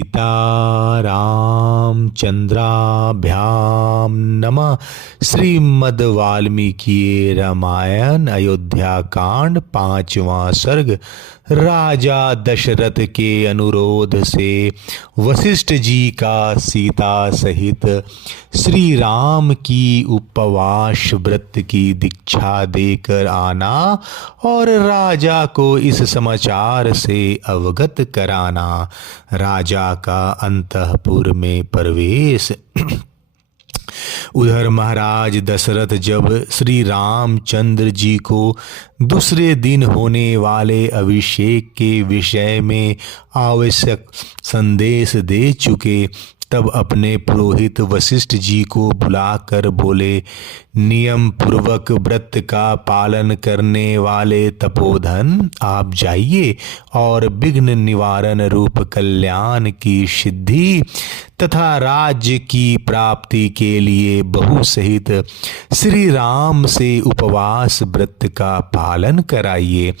सीतारामचंद्राभ्याम नमः। श्रीमद् वाल्मीकि रामायण अयोध्या कांड 5वां सर्ग। राजा दशरथ के अनुरोध से वशिष्ठ जी का सीता सहित श्री राम की उपवास व्रत की दीक्षा देकर आना और राजा को इस समाचार से अवगत कराना। राजा का अंतःपुर में प्रवेश। उधर महाराज दशरथ जब श्री रामचंद्र जी को दूसरे दिन होने वाले अभिषेक के विषय में आवश्यक संदेश दे चुके, तब अपने पुरोहित वशिष्ठ जी को बुलाकर बोले, नियम पूर्वक व्रत का पालन करने वाले तपोधन, आप जाइए और विघ्न निवारण रूप कल्याण की सिद्धि तथा राज्य की प्राप्ति के लिए बहू सहित श्री राम से उपवास व्रत का पालन कराइए।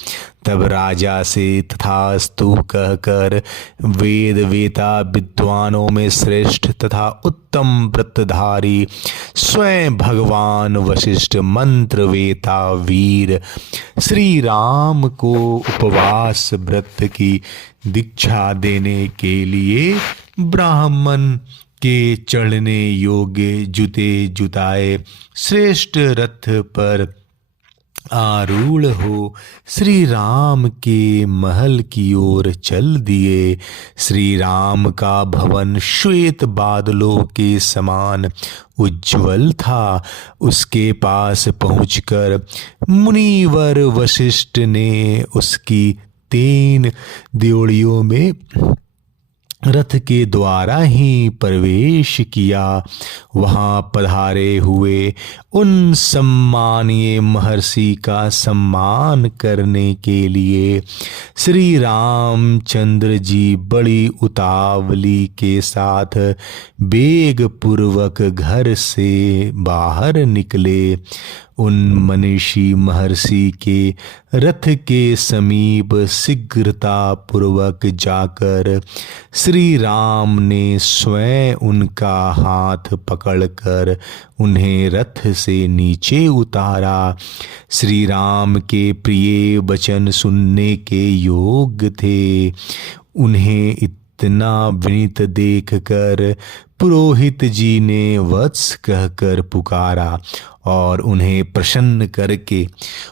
तब राजा से तथास्तु कहकर वेद वेता विद्वानों में श्रेष्ठ तथा उत्तम व्रतधारी स्वयं भगवान वशिष्ठ मंत्र वेता वीर श्री राम को उपवास व्रत की दीक्षा देने के लिए ब्राह्मण के चढ़ने योग्य जुते जुताए श्रेष्ठ रथ पर आरूढ़ हो श्री राम के महल की ओर चल दिए। श्री राम का भवन श्वेत बादलों के समान उज्ज्वल था। उसके पास पहुंचकर मुनिवर वशिष्ठ ने उसकी 3 द्योड़ियों में रथ के द्वारा ही प्रवेश किया। वहां पधारे हुए उन सम्मानीय महर्षि का सम्मान करने के लिए श्री रामचंद्र जी बड़ी उतावली के साथ वेग पूर्वक घर से बाहर निकले। उन मनीषी महर्षि के रथ के समीप शीघ्रता पूर्वक जाकर श्री राम ने स्वयं उनका हाथ पकड़कर उन्हें रथ से नीचे उतारा। श्री राम के प्रिय वचन सुनने के योग्य थे। उन्हें इतना विनीत देखकर पुरोहित जी ने वत्स कहकर पुकारा और उन्हें प्रसन्न करके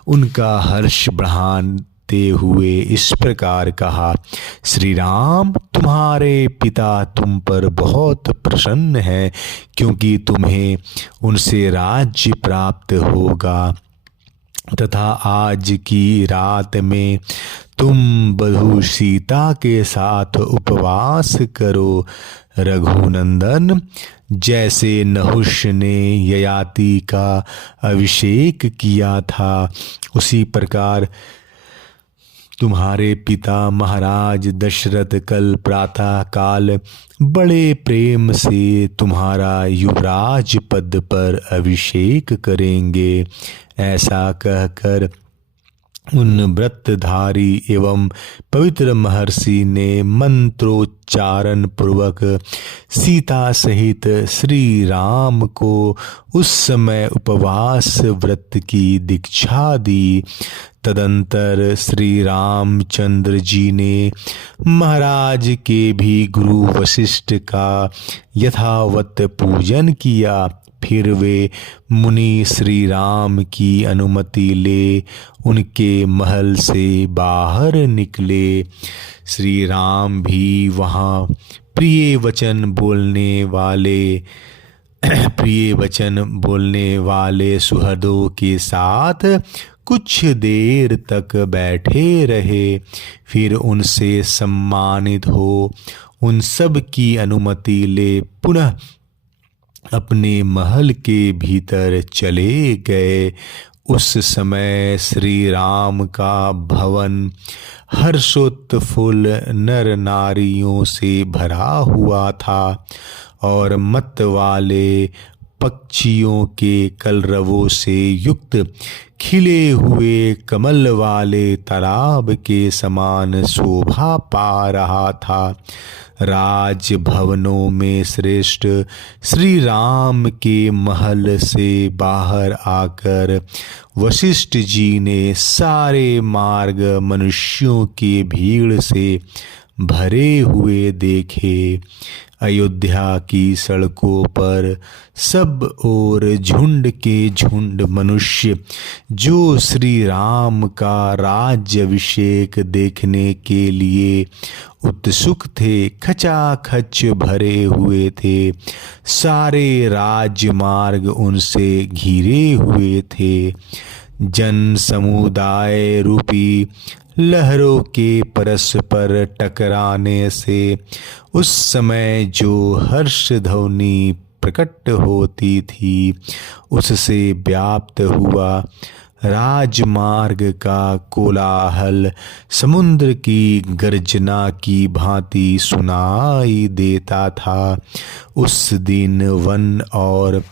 उनका हर्ष बढ़ाते हुए इस प्रकार कहा, श्री राम, तुम्हारे पिता तुम पर बहुत प्रसन्न है, क्योंकि तुम्हें उनसे राज्य प्राप्त होगा तथा आज की रात में तुम बधू सीता के साथ उपवास करो। रघुनंदन, जैसे नहुष ने ययाति का अभिषेक किया था, उसी प्रकार तुम्हारे पिता महाराज दशरथ कल प्रातः काल बड़े प्रेम से तुम्हारा युवराज पद पर अभिषेक करेंगे। ऐसा कहकर उन व्रतधारी एवं पवित्र महर्षि ने मंत्रोच्चारण पूर्वक सीता सहित श्री राम को उस समय उपवास व्रत की दीक्षा दी। तदंतर श्री रामचंद्र जी ने महाराज के भी गुरु वशिष्ठ का यथावत पूजन किया। फिर वे मुनि श्री राम की अनुमति ले उनके महल से बाहर निकले। श्री राम भी वहाँ प्रिय वचन बोलने वाले सुहृदों के साथ कुछ देर तक बैठे रहे। फिर उनसे सम्मानित हो उन सब की अनुमति ले पुनः अपने महल के भीतर चले गए। उस समय श्री राम का भवन हर्षोत्फुल्ल नर नारियों से भरा हुआ था और मत वाले पक्षियों के कलरवों से युक्त खिले हुए कमल वाले तालाब के समान शोभा पा रहा था। राज भवनों में श्रेष्ठ श्री राम के महल से बाहर आकर वशिष्ठ जी ने सारे मार्ग मनुष्यों की भीड़ से भरे हुए देखे। अयोध्या की सड़कों पर सब ओर झुंड के झुंड मनुष्य जो श्री राम का राज्याभिषेक देखने के लिए उत्सुक थे, खचाखच भरे हुए थे। सारे राजमार्ग उनसे घिरे हुए थे। जन समुदाय रूपी लहरों के परस्पर टकराने से उस समय जो हर्ष ध्वनि प्रकट होती थी उससे व्याप्त हुआ राजमार्ग का कोलाहल समुद्र की गर्जना की भांति सुनाई देता था। उस दिन वन और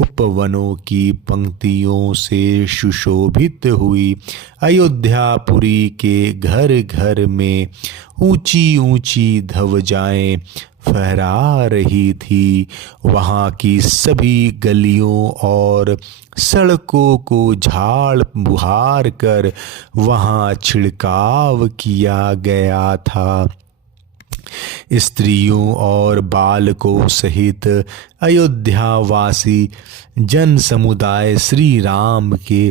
उपवनों की पंक्तियों से सुशोभित हुई अयोध्यापुरी के घर घर में ऊंची ऊंची ध्वजाएं फहरा रही थी। वहाँ की सभी गलियों और सड़कों को झाड़ बुहार कर वहाँ छिड़काव किया गया था। स्त्रियों और बालकों सहित अयोध्यावासी जन समुदाय श्री राम के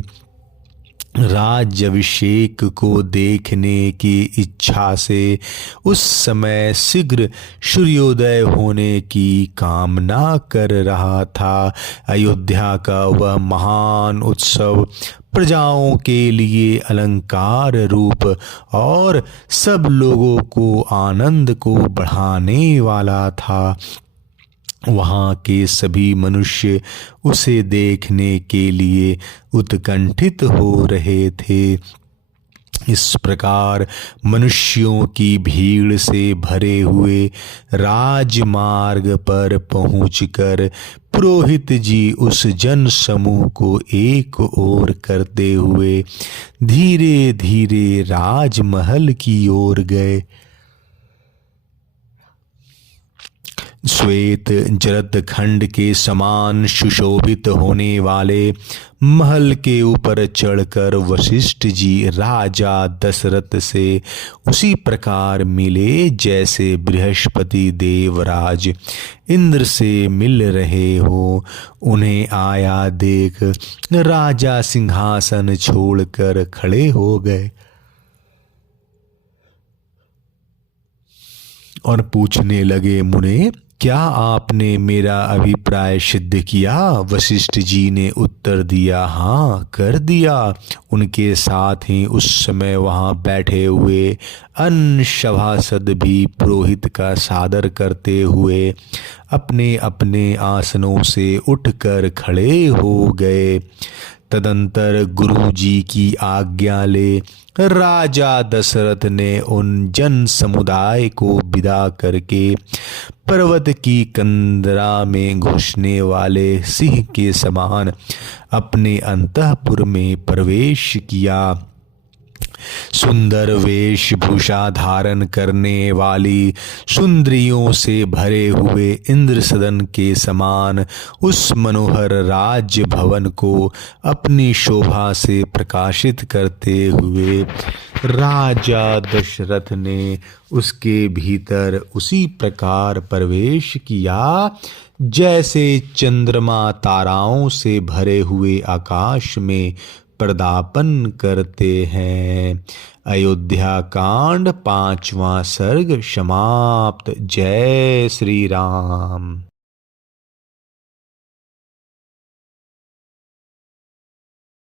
राज्याभिषेक को देखने की इच्छा से उस समय शीघ्र सूर्योदय होने की कामना कर रहा था। अयोध्या का वह महान उत्सव प्रजाओं के लिए अलंकार रूप और सब लोगों को आनंद को बढ़ाने वाला था। वहाँ के सभी मनुष्य उसे देखने के लिए उत्कंठित हो रहे थे। इस प्रकार मनुष्यों की भीड़ से भरे हुए राजमार्ग पर पहुंचकर पुरोहित जी उस जन समूह को एक ओर करते हुए धीरे धीरे राजमहल की ओर गए। श्वेत जरद खंड के समान सुशोभित होने वाले महल के ऊपर चढ़कर वशिष्ठ जी राजा दशरथ से उसी प्रकार मिले जैसे बृहस्पति देवराज इंद्र से मिल रहे हो। उन्हें आया देख राजा सिंहासन छोड़कर खड़े हो गए और पूछने लगे, मुने क्या आपने मेरा अभिप्राय सिद्ध किया? वशिष्ठ जी ने उत्तर दिया, हाँ कर दिया। उनके साथ ही उस समय वहाँ बैठे हुए अन्य सभासद भी पुरोहित का सादर करते हुए अपने अपने आसनों से उठकर खड़े हो गए। तदंतर गुरु जी की आज्ञा ले राजा दशरथ ने उन जन समुदाय को विदा करके पर्वत की कंदरा में घुसने वाले सिंह के समान अपने अंतःपुर में प्रवेश किया। सुंदर वेशभूषा धारण करने वाली सुंदरियों से भरे हुए इंद्र सदन के समान उस मनोहर राज्य भवन को अपनी शोभा से प्रकाशित करते हुए राजा दशरथ ने उसके भीतर उसी प्रकार प्रवेश किया जैसे चंद्रमा ताराओं से भरे हुए आकाश में प्रदापन करते हैं। अयोध्या कांड 5वां सर्ग समाप्त। जय श्री राम।